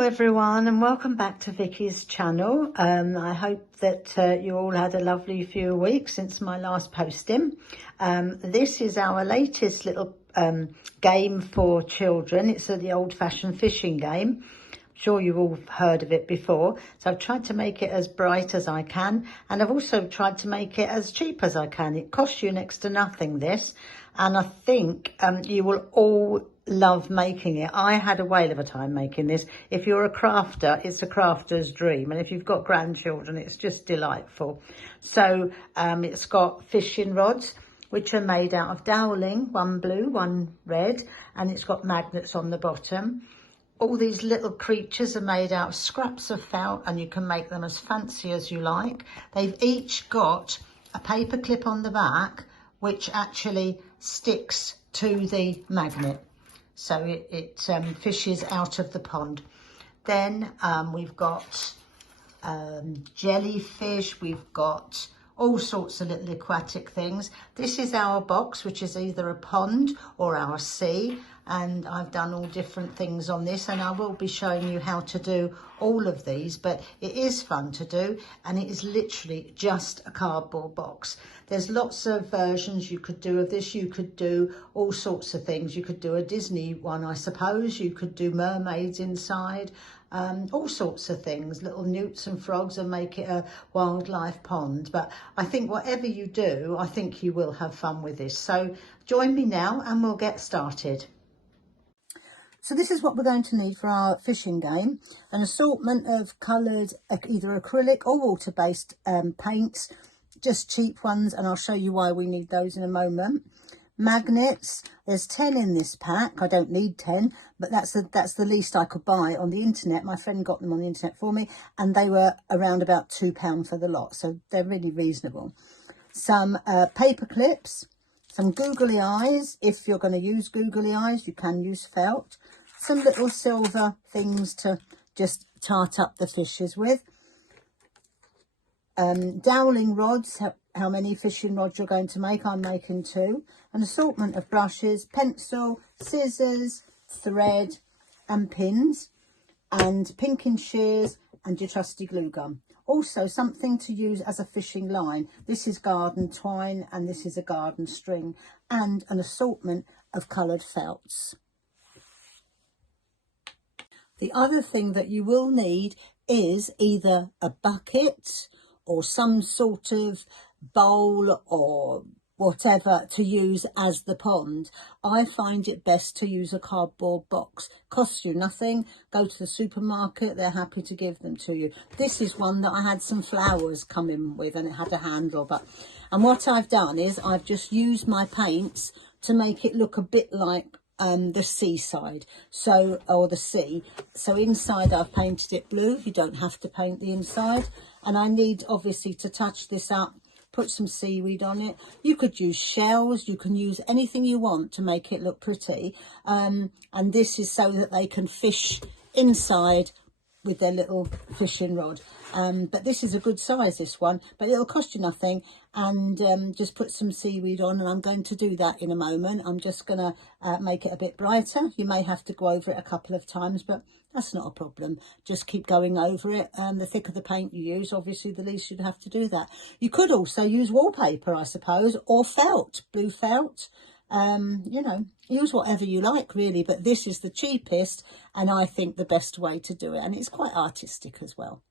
Hello everyone, and welcome back to Vicky's channel. I hope that you all had a lovely few weeks since my last posting. This is our latest little game for children. It's the old-fashioned fishing game. I'm sure you've all heard of it before. So I've tried to make it as bright as I can, and I've also tried to make it as cheap as I can. It costs you next to nothing, this, and I think you will all love making it. I had a whale of a time making this. If you're a crafter, it's a crafter's dream, and if you've got grandchildren, it's just delightful. So it's got fishing rods, which are made out of doweling, one blue, one red, and it's got magnets on the bottom. All these little creatures are made out of scraps of felt, and you can make them as fancy as you like. They've each got a paper clip on the back, which actually sticks to the magnet. So it fishes out of the pond. Then we've got jellyfish, we've got all sorts of little aquatic things. This is our box, which is either a pond or our sea, and I've done all different things on this, and I will be showing you how to do all of these, but it is fun to do, and it is literally just a cardboard box. There's lots of versions you could do of this. You could do all sorts of things. You could do a Disney one, I suppose. You could do mermaids inside, all sorts of things, little newts and frogs, and make it a wildlife pond. But I think whatever you do, I think you will have fun with this. So join me now and we'll get started. So this is what we're going to need for our fishing game: an assortment of coloured, either acrylic or water-based paints, just cheap ones, and I'll show you why we need those in a moment. Magnets, there's 10 in this pack. I don't need 10, but that's the least I could buy on the internet. My friend got them on the internet for me, and they were around about £2 for the lot, so they're really reasonable. Some paper clips, some googly eyes. If you're going to use googly eyes, you can use felt. Some little silver things to just tart up the fishes with. Doweling rods, how many fishing rods you're going to make. I'm making 2. An assortment of brushes, pencil, scissors, thread and pins, and pinking shears and your trusty glue gun. Also something to use as a fishing line. This is garden twine and this is a garden string, and an assortment of coloured felts. The other thing that you will need is either a bucket or some sort of bowl or whatever to use as the pond. I find it best to use a cardboard box. Costs you nothing. Go to the supermarket, they're happy to give them to you. This is one that I had some flowers come in with, and it had a handle. And what I've done is I've just used my paints to make it look a bit like the seaside, or the sea. So inside I've painted it blue. You don't have to paint the inside. And I need obviously to touch this up, put some seaweed on it. You could use shells, you can use anything you want to make it look pretty. And this is so that they can fish inside with their little fishing rod. But this is a good size, this one, but it'll cost you nothing. And just put some seaweed on, and I'm going to do that in a moment. I'm just gonna make it a bit brighter. You may have to go over it a couple of times, but that's not a problem. Just keep going over it. The thicker the paint you use, obviously the least you'd have to do that. You could also use wallpaper, I suppose, or felt, blue felt. You know, use whatever you like really, but this is the cheapest and I think the best way to do it, and it's quite artistic as well.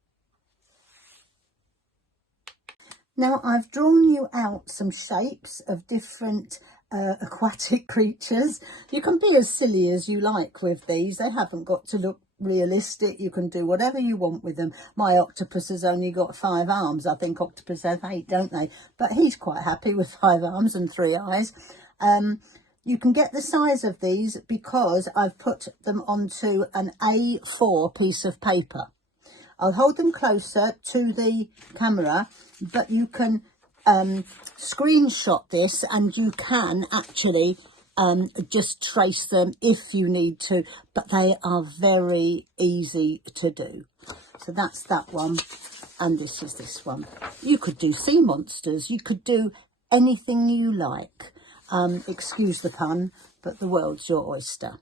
Now I've drawn you out some shapes of different aquatic creatures. You can be as silly as you like with these. They haven't got to look realistic. You can do whatever you want with them. My octopus has only got 5 arms. I think octopus have 8, don't they? But he's quite happy with 5 arms and 3 eyes. You can get the size of these because I've put them onto an A4 piece of paper. I'll hold them closer to the camera, but you can screenshot this, and you can actually just trace them if you need to, but they are very easy to do. So that's that one, and this is this one. You could do sea monsters, you could do anything you like. Excuse the pun, but the world's your oyster.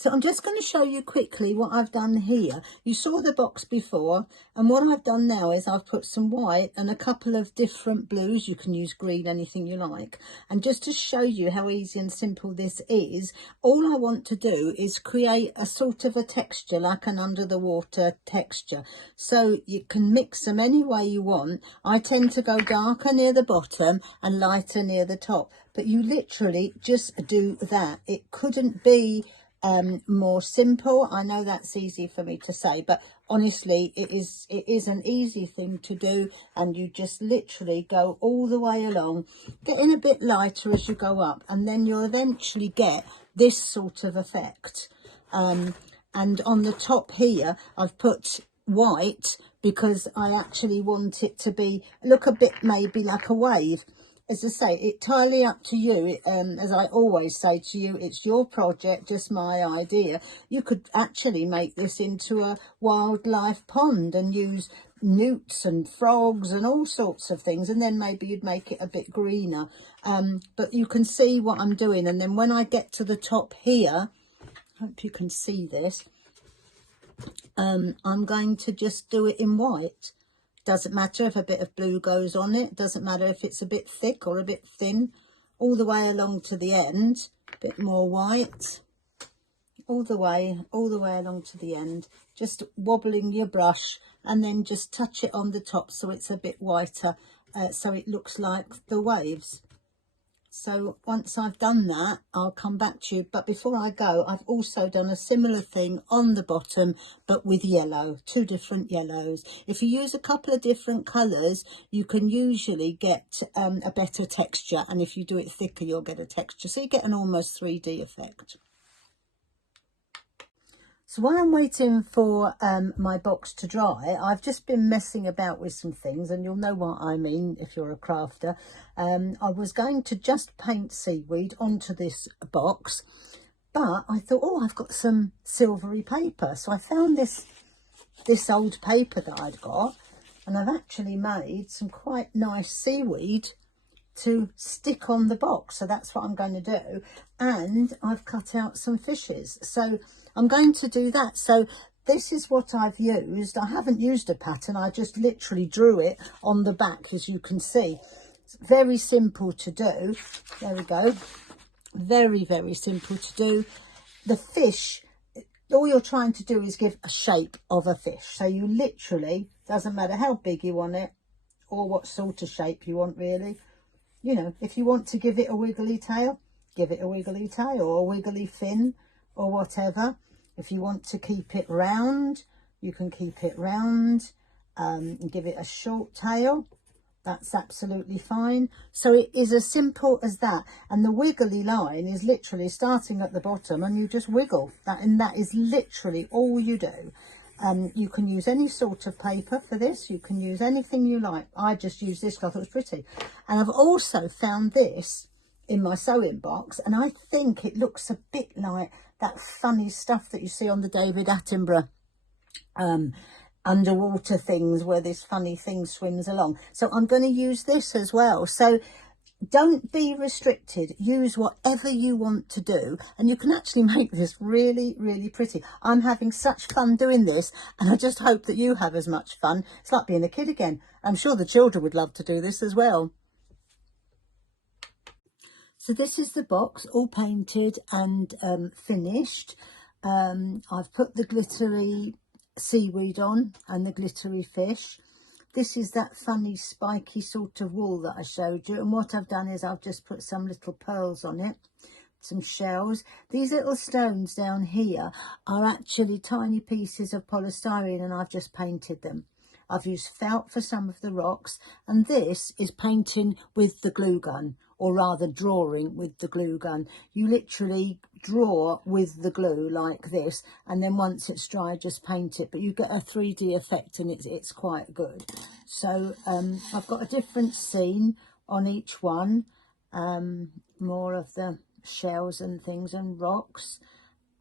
So I'm just going to show you quickly what I've done here. You saw the box before, and what I've done now is I've put some white and a couple of different blues. You can use green, anything you like. And just to show you how easy and simple this is, all I want to do is create a sort of a texture, like an under the water texture. So you can mix them any way you want. I tend to go darker near the bottom and lighter near the top. But you literally just do that. It couldn't be more simple. I know that's easy for me to say, but honestly it is an easy thing to do, and you just literally go all the way along, getting a bit lighter as you go up, and then you'll eventually get this sort of effect. And on the top here I've put white because I actually want it to be look a bit maybe like a wave. As I say, it's entirely up to you. As I always say to you, it's your project, just my idea. You could actually make this into a wildlife pond and use newts and frogs and all sorts of things, and then maybe you'd make it a bit greener. But you can see what I'm doing, and then when I get to the top here, I hope you can see this, I'm going to just do it in white. Doesn't matter if a bit of blue goes on it, doesn't matter if it's a bit thick or a bit thin, all the way along to the end. A bit more white, all the way along to the end, just wobbling your brush, and then just touch it on the top so it's a bit whiter, so it looks like the waves. So once I've done that, I'll come back to you. But before I go, I've also done a similar thing on the bottom, but with yellow, 2 different yellows. If you use a couple of different colours, you can usually get a better texture. And if you do it thicker, you'll get a texture. So you get an almost 3D effect. So while I'm waiting for my box to dry, I've just been messing about with some things, and you'll know what I mean if you're a crafter. I was going to just paint seaweed onto this box, but I thought, oh, I've got some silvery paper. So I found this old paper that I'd got, and I've actually made some quite nice seaweed to stick on the box. So that's what I'm going to do, and I've cut out some fishes, so I'm going to do that. So this is what I've used. I haven't used a pattern, I just literally drew it on the back, as you can see. It's very simple to do. There we go, very, very simple to do. The fish, all you're trying to do is give a shape of a fish. So you literally, doesn't matter how big you want it or what sort of shape you want, really. You know, if you want to give it a wiggly tail, give it a wiggly tail or a wiggly fin or whatever. If you want to keep it round, you can keep it round and give it a short tail. That's absolutely fine. So it is as simple as that. And the wiggly line is literally starting at the bottom, and you just wiggle that, and that is literally all you do. You can use any sort of paper for this. You can use anything you like. I just used this because I thought it was pretty. And I've also found this in my sewing box, and I think it looks a bit like that funny stuff that you see on the David Attenborough underwater things, where this funny thing swims along. So I'm going to use this as well. So don't be restricted, use whatever you want to do, and you can actually make this really, really pretty. I'm having such fun doing this, and I just hope that you have as much fun. It's like being a kid again. I'm sure the children would love to do this as well. So this is the box, all painted and finished. I've put the glittery seaweed on and the glittery fish. This is that funny spiky sort of wool that I showed you, and what I've done is I've just put some little pearls on it, some shells. These little stones down here are actually tiny pieces of polystyrene, and I've just painted them. I've used felt for some of the rocks, and this is painting with the glue gun, or rather drawing with the glue gun. You literally draw with the glue like this, and then once it's dry, just paint it. But you get a 3D effect, and it's quite good. So I've got a different scene on each one, more of the shells and things and rocks,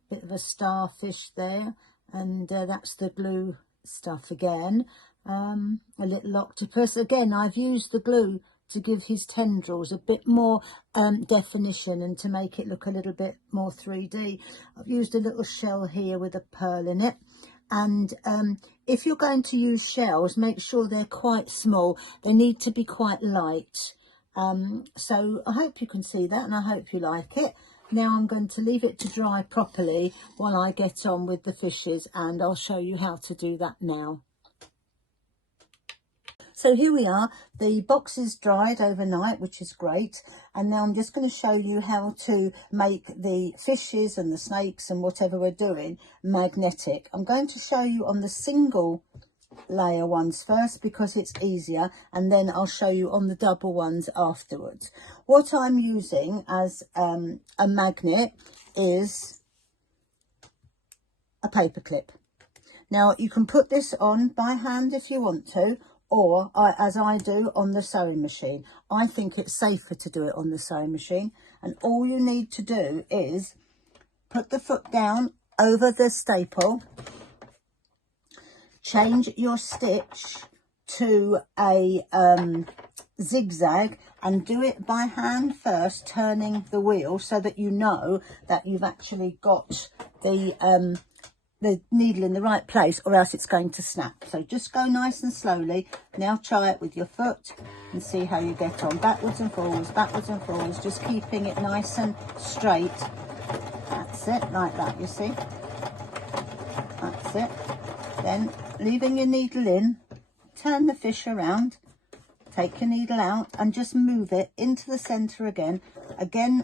bit of a starfish there, and that's the glue stuff again. A little octopus. Again, I've used the glue to give his tendrils a bit more definition and to make it look a little bit more 3D. I've used a little shell here with a pearl in it. And if you're going to use shells, make sure they're quite small. They need to be quite light. So I hope you can see that, and I hope you like it. Now I'm going to leave it to dry properly while I get on with the fishes, and I'll show you how to do that now. So here we are, the box is dried overnight, which is great. And now I'm just going to show you how to make the fishes and the snakes and whatever we're doing magnetic. I'm going to show you on the single layer ones first because it's easier, and then I'll show you on the double ones afterwards. What I'm using as a magnet is a paper clip. Now you can put this on by hand if you want to, or as I do on the sewing machine. I think it's safer to do it on the sewing machine, and all you need to do is put the foot down over the staple, change your stitch to a zigzag, and do it by hand first, turning the wheel so that you know that you've actually got the needle in the right place, or else it's going to snap. So just go nice and slowly. Now try it with your foot and see how you get on. Backwards and forwards, just keeping it nice and straight. That's it, like that, you see. That's it. Then leaving your needle in, turn the fish around, take your needle out and just move it into the centre again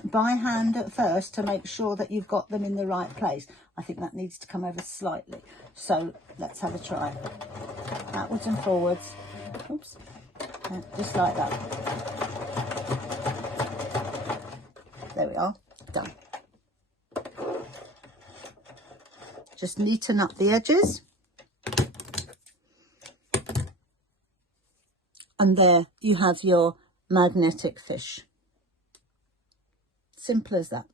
by hand at first, to make sure that you've got them in the right place. I think that needs to come over slightly, so let's have a try. Backwards and forwards, oops, just like that. There we are, done. Just neaten up the edges. And there you have your magnetic fish. Simple as that.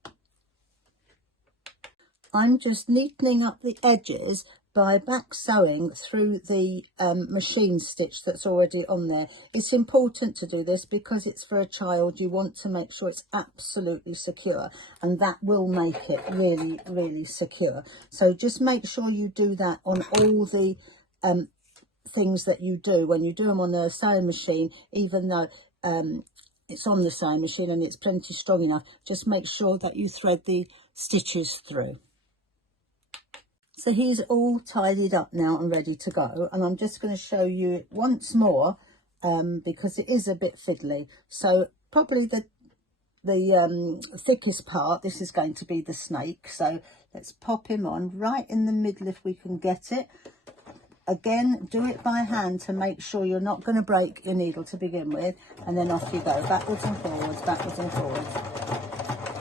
I'm just neatening up the edges by back sewing through the machine stitch that's already on there. It's important to do this because it's for a child. You want to make sure it's absolutely secure, and that will make it really, really secure. So just make sure you do that on all the things that you do when you do them on the sewing machine. Even though it's on the sewing machine and it's plenty strong enough, just make sure that you thread the stitches through. So he's all tidied up now and ready to go, and I'm just going to show you it once more because it is a bit fiddly. So probably the thickest part, this is going to be the snake. So let's pop him on right in the middle if we can get it. Again, do it by hand to make sure you're not going to break your needle to begin with, and then off you go, backwards and forwards,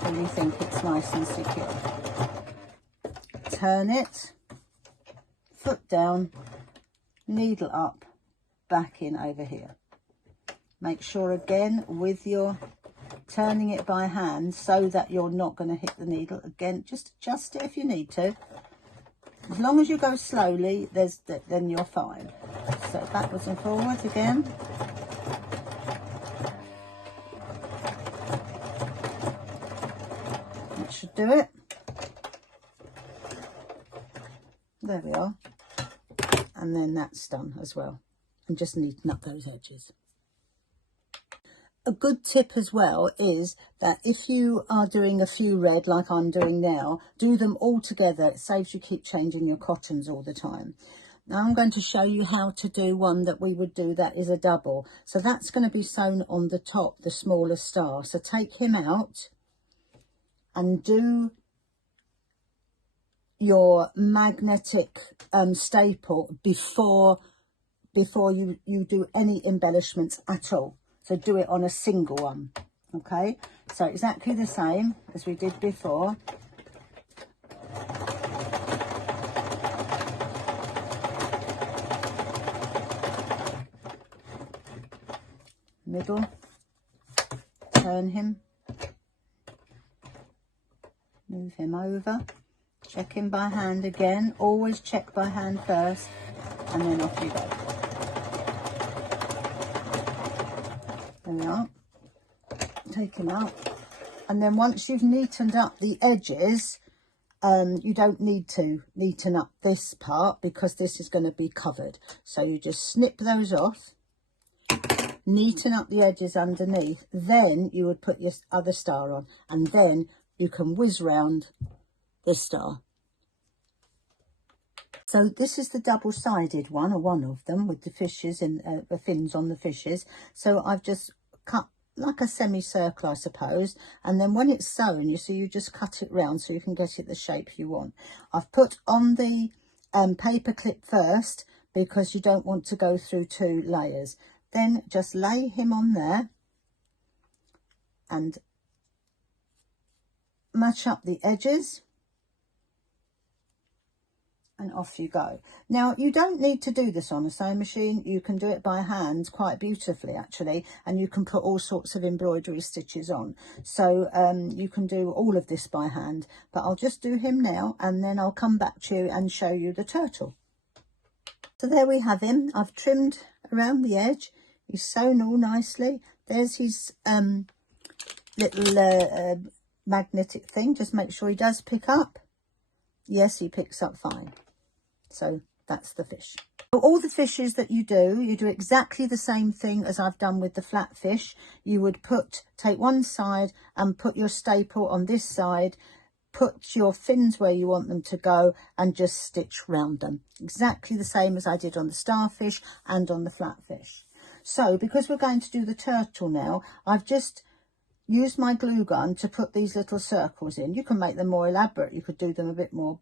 till you think it's nice and secure. Turn it, foot down, needle up, back in over here. Make sure again with your turning it by hand so that you're not going to hit the needle. Again, just adjust it if you need to. As long as you go slowly, then you're fine. So backwards and forwards again. That should do it. There we are. And then that's done as well. And just neaten up those edges. A good tip as well is that if you are doing a few red like I'm doing now, do them all together. It saves you keep changing your cottons all the time. Now I'm going to show you how to do one that we would do that is a double. So that's going to be sewn on the top, the smaller star. So take him out and do your magnetic staple before you do any embellishments at all. So do it on a single one, okay? So exactly the same as we did before. Middle, turn him, move him over, check him by hand again. Always check by hand first, and then off you go. There we are. Take him out. And then once you've neatened up the edges, you don't need to neaten up this part because this is going to be covered. So you just snip those off, neaten up the edges underneath, then you would put your other star on, and then you can whiz round the star. So this is the double-sided one, or one of them, with the fishes and the fins on the fishes. So I've just cut like a semicircle, I suppose, and then when it's sewn, you see, you just cut it round so you can get it the shape you want. I've put on the paper clip first because you don't want to go through 2 layers. Then just lay him on there and match up the edges, and off you go. Now, you don't need to do this on a sewing machine. You can do it by hand quite beautifully, actually, and you can put all sorts of embroidery stitches on. So you can do all of this by hand, but I'll just do him now, and then I'll come back to you and show you the turtle. So there we have him. I've trimmed around the edge. He's sewn all nicely. There's his little magnetic thing. Just make sure he does pick up. Yes, he picks up fine. So that's the fish. So all the fishes that you do exactly the same thing as I've done with the flat fish. You would take one side and put your staple on this side, put your fins where you want them to go, and just stitch round them. Exactly the same as I did on the starfish and on the flat fish. So because we're going to do the turtle now, I've just used my glue gun to put these little circles in. You can make them more elaborate. You could do them a bit more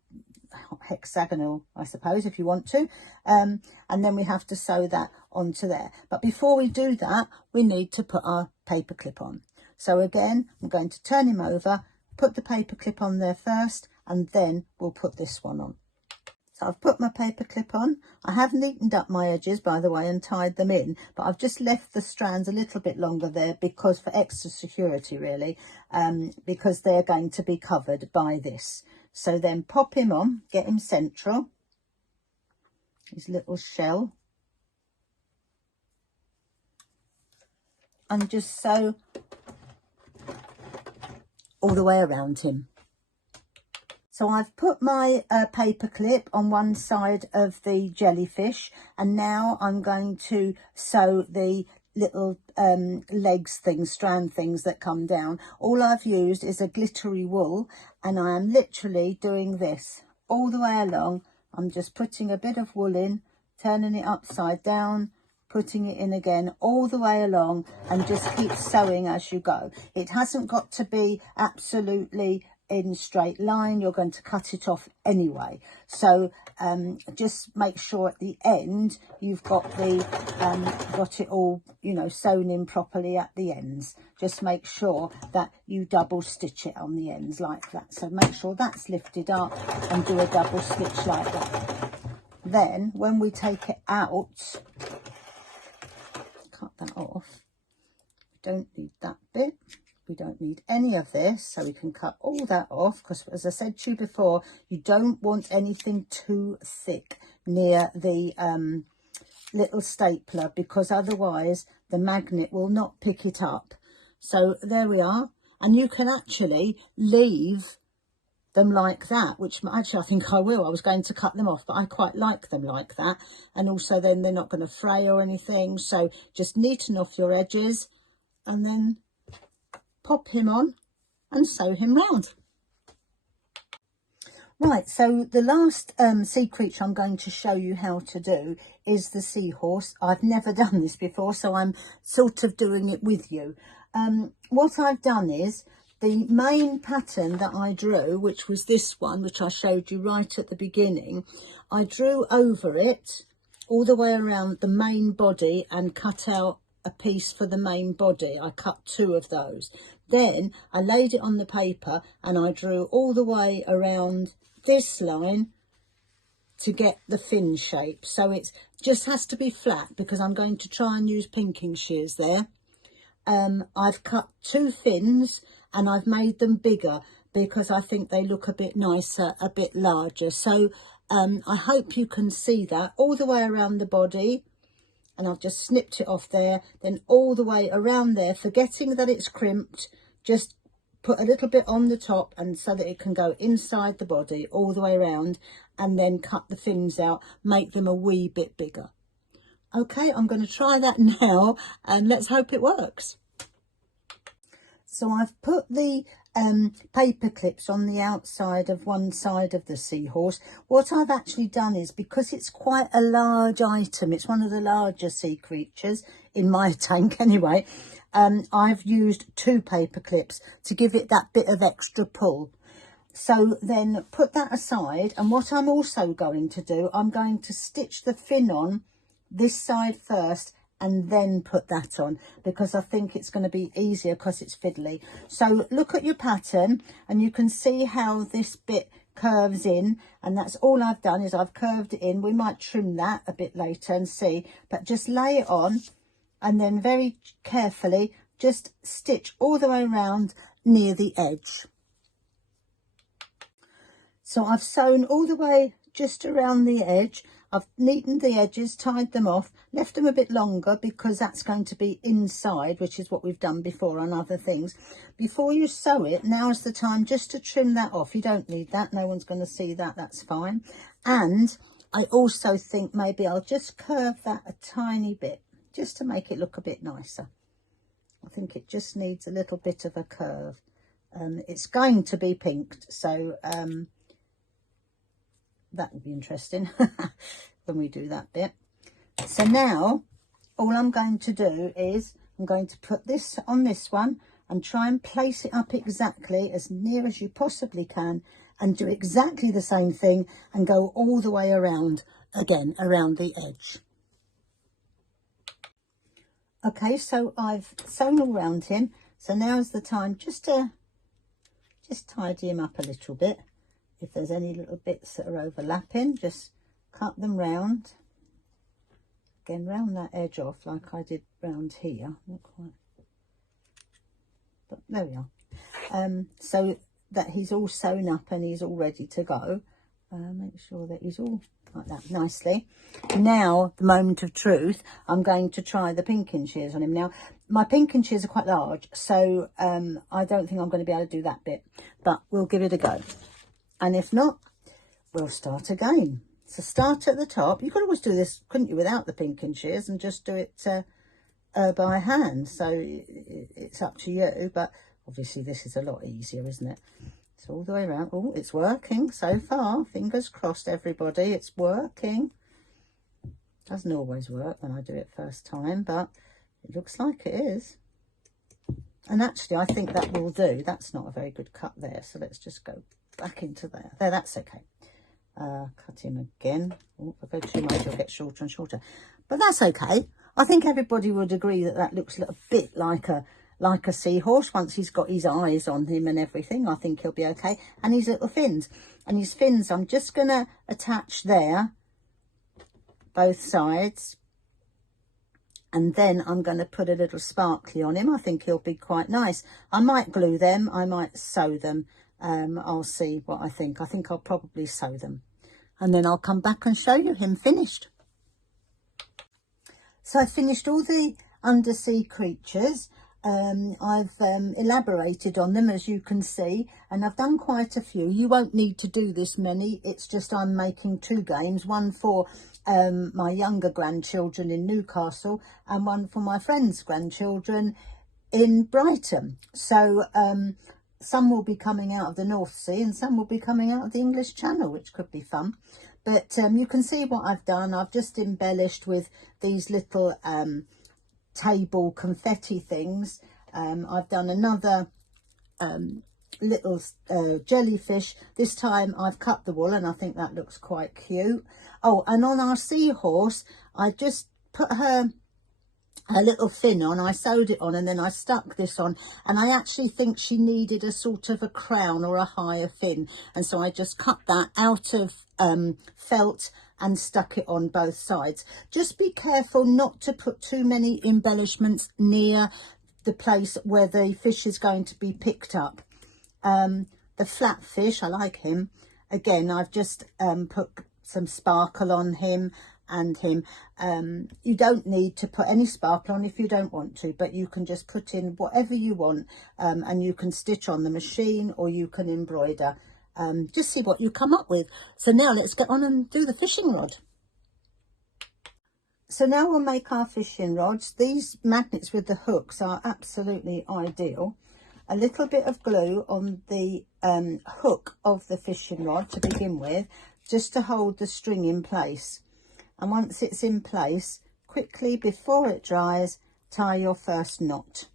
hexagonal, I suppose, if you want to. And then we have to sew that onto there. But before we do that, we need to put our paper clip on. So again, I'm going to turn him over, put the paper clip on there first, and then we'll put this one on. So I've put my paper clip on. I have neatened up my edges, by the way, and tied them in, but I've just left the strands a little bit longer there because for extra security, really, because they're going to be covered by this. So then pop him on, get him central, his little shell, and just sew all the way around him. So I've put my paper clip on one side of the jellyfish, and now I'm going to sew the little legs things, strand things that come down. All I've used is a glittery wool, and I am literally doing this all the way along. I'm just putting a bit of wool in, turning it upside down, putting it in again all the way along, and just keep sewing as you go. It hasn't got to be absolutely in straight line. You're going to cut it off anyway, so just make sure at the end you've got it all, you know, sewn in properly at the ends. Just make sure that you double stitch it on the ends like that. So make sure that's lifted up and do a double stitch like that. Then when we take it out, cut that off. We don't need that bit. We don't need any of this, so we can cut all that off, because as I said to you before, you don't want anything too thick near the little stapler, because otherwise the magnet will not pick it up. So there we are, and you can actually leave them like that, which actually I think I will. I was going to cut them off, but I quite like them like that, and also then they're not going to fray or anything. So just neaten off your edges and then pop him on and sew him round. Right, so the last sea creature I'm going to show you how to do is the seahorse. I've never done this before, so I'm sort of doing it with you. What I've done is the main pattern that I drew, which was this one, which I showed you right at the beginning, I drew over it all the way around the main body and cut out a piece for the main body. I cut 2 of those. Then I laid it on the paper and I drew all the way around this line to get the fin shape. So it just has to be flat because I'm going to try and use pinking shears there. I've cut 2 fins and I've made them bigger because I think they look a bit nicer, a bit larger. So I hope you can see that all the way around the body. and I've just snipped it off there, then all the way around there, forgetting that it's crimped, just put a little bit on the top and so that it can go inside the body all the way around, and then cut the fins out, make them a wee bit bigger. Okay, I'm going to try that now and let's hope it works. So I've put the paper clips on the outside of one side of the seahorse. What I've actually done is, because it's quite a large item, it's one of the larger sea creatures in my tank anyway, I've used 2 paper clips to give it that bit of extra pull. So then put that aside, and what I'm also going to do, I'm going to stitch the fin on this side first and then put that on, because I think it's going to be easier because it's fiddly. So look at your pattern and you can see how this bit curves in, and that's all I've done is I've curved it in. We might trim that a bit later and see, but just lay it on and then very carefully just stitch all the way around near the edge. So I've sewn all the way just around the edge. I've neatened the edges, tied them off, left them a bit longer because that's going to be inside, which is what we've done before on other things. Before you sew it, now is the time just to trim that off. You don't need that. No one's going to see that. That's fine. And I also think maybe I'll just curve that a tiny bit just to make it look a bit nicer. I think it just needs a little bit of a curve. It's going to be pinked, so that will be interesting when we do that bit. So now all I'm going to do is I'm going to put this on this one and try and place it up exactly as near as you possibly can, and do exactly the same thing and go all the way around again around the edge. Okay, so I've sewn all around him, so now's the time just to tidy him up a little bit. If there's any little bits that are overlapping, just cut them round. Again, round that edge off like I did round here. Not quite. But there we are. So that he's all sewn up and he's all ready to go. Make sure that he's all like that nicely. Now, the moment of truth, I'm going to try the pinking shears on him. Now, my pinking shears are quite large, so I don't think I'm going to be able to do that bit, but we'll give it a go. And if not, we'll start again. So start at the top. You could always do this, couldn't you, without the pinking shears and just do it by hand. So it's up to you, but obviously this is a lot easier, isn't it? So all the way around. Oh, it's working so far. Fingers crossed, everybody. It's working. Doesn't always work when I do it first time, but it looks like it is. And actually, I think that will do. That's not a very good cut there. So let's just go back into there. There, that's okay. Cut him again. Oh, if I go too much, it'll get shorter and shorter. But that's okay. I think everybody would agree that that looks a little bit like a seahorse. Once he's got his eyes on him and everything, I think he'll be okay. And his little fins. And his fins, I'm just going to attach there, both sides. And then I'm going to put a little sparkly on him. I think he'll be quite nice. I might glue them. I might sew them. I'll see what I think. I think I'll probably sew them. And then I'll come back and show you him finished. So I finished all the undersea creatures. I've elaborated on them, as you can see, and I've done quite a few. You won't need to do this many. It's just I'm making 2 games, one for my younger grandchildren in Newcastle and one for my friends' grandchildren in Brighton. So some will be coming out of the North Sea and some will be coming out of the English Channel, which could be fun. But you can see what I've done. I've just embellished with these little table confetti things. I've done another little jellyfish. This time I've cut the wool and I think that looks quite cute. Oh, and on our seahorse, I just put her little fin on. I sewed it on and then I stuck this on, and I actually think she needed a sort of a crown or a higher fin, and so I just cut that out of felt and stuck it on both sides. Just be careful not to put too many embellishments near the place where the fish is going to be picked up. The flat fish, I like him. Again, I've just put some sparkle on him. and him. You don't need to put any sparkle on if you don't want to, but you can just put in whatever you want, and you can stitch on the machine or you can embroider. Just see what you come up with. So now let's get on and do the fishing rod. So now we'll make our fishing rods. These magnets with the hooks are absolutely ideal. A little bit of glue on the hook of the fishing rod to begin with, just to hold the string in place. And once it's in place, quickly before it dries, tie your first knot.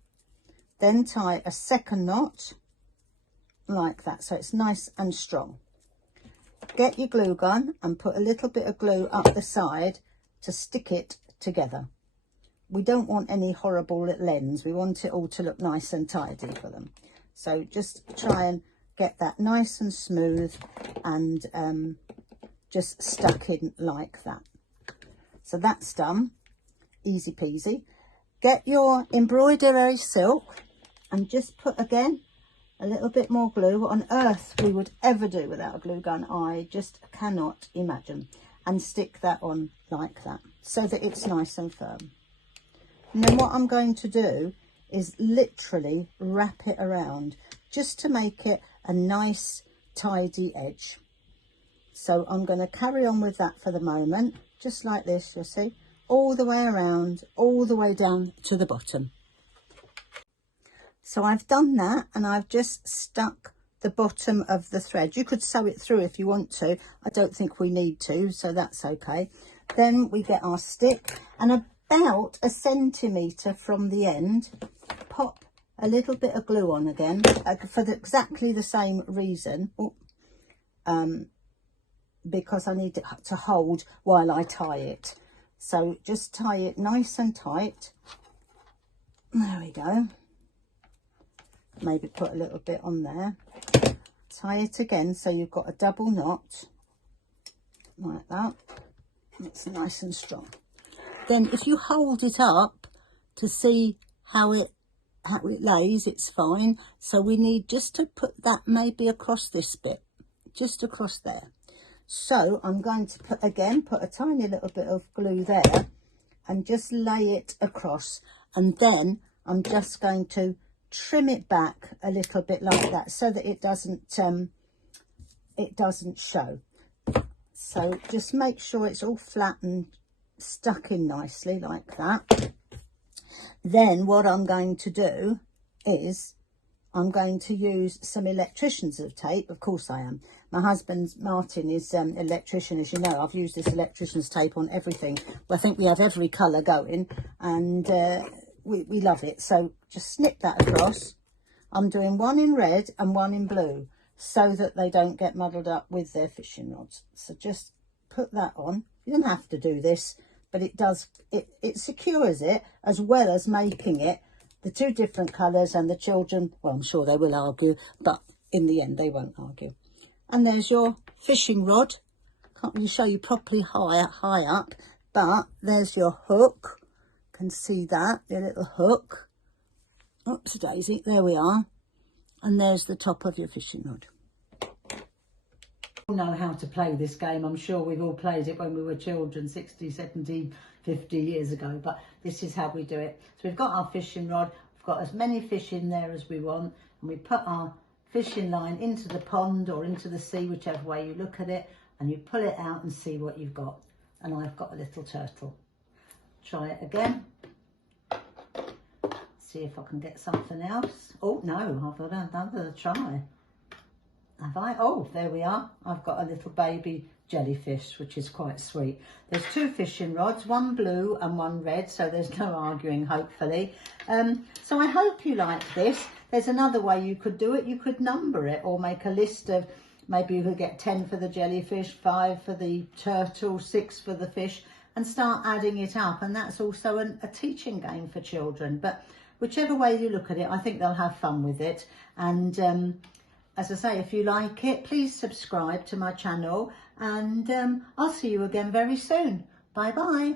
Then tie a second knot like that, so it's nice and strong. Get your glue gun and put a little bit of glue up the side to stick it together. We don't want any horrible little ends. We want it all to look nice and tidy for them. So just try and get that nice and smooth and just stuck in like that. So that's done. Easy peasy. Get your embroidery silk and just put again a little bit more glue. What on earth we would ever do without a glue gun, I just cannot imagine. And stick that on like that so that it's nice and firm. And then what I'm going to do is literally wrap it around just to make it a nice tidy edge. So I'm going to carry on with that for the moment, just like this, you'll see, all the way around, all the way down to the bottom. So I've done that, and I've just stuck the bottom of the thread. You could sew it through if you want to. I don't think we need to, so that's okay. Then we get our stick, and about 1 centimetre from the end, pop a little bit of glue on again for exactly the same reason. Because I need it to hold while I tie it. So just tie it nice and tight. There we go. Maybe put a little bit on there. Tie it again so you've got a double knot like that. It's nice and strong. Then if you hold it up to see how it lays, it's fine. So we need just to put that maybe across this bit, just across there. So I'm going to put a tiny little bit of glue there and just lay it across, and then I'm just going to trim it back a little bit like that so that it doesn't show. So just make sure it's all flat and stuck in nicely like that. Then what I'm going to do is I'm going to use some electrician's tape. Of course I am. My husband Martin is an electrician, as you know. I've used this electrician's tape on everything. Well, I think we have every colour going, and we love it. So just snip that across. I'm doing one in red and one in blue so that they don't get muddled up with their fishing rods. So just put that on. You don't have to do this, but it does, it secures it, as well as making it the two different colours, and the children, well, I'm sure they will argue, but in the end they won't argue. And there's your fishing rod. Can't really show you properly high up, but there's your hook. Can see that, your little hook. Oops, daisy, there we are. And there's the top of your fishing rod. We know how to play this game. I'm sure we've all played it when we were children, 60, 70, 50 years ago, but this is how we do it. So we've got our fishing rod, we've got as many fish in there as we want, and we put our fishing line into the pond or into the sea, whichever way you look at it, and you pull it out and see what you've got. And I've got a little turtle. Try it again. See if I can get something else. Oh no, I've got another try. Have I? Oh, there we are. I've got a little baby jellyfish, which is quite sweet. There's two fishing rods, one blue and one red, so there's no arguing, hopefully. So I hope you like this. There's another way you could do it. You could number it or make a list of, maybe you could get 10 for the jellyfish, 5 for the turtle, 6 for the fish, and start adding it up. And that's also a teaching game for children. But whichever way you look at it, I think they'll have fun with it. And as I say, if you like it, please subscribe to my channel, and I'll see you again very soon. Bye bye.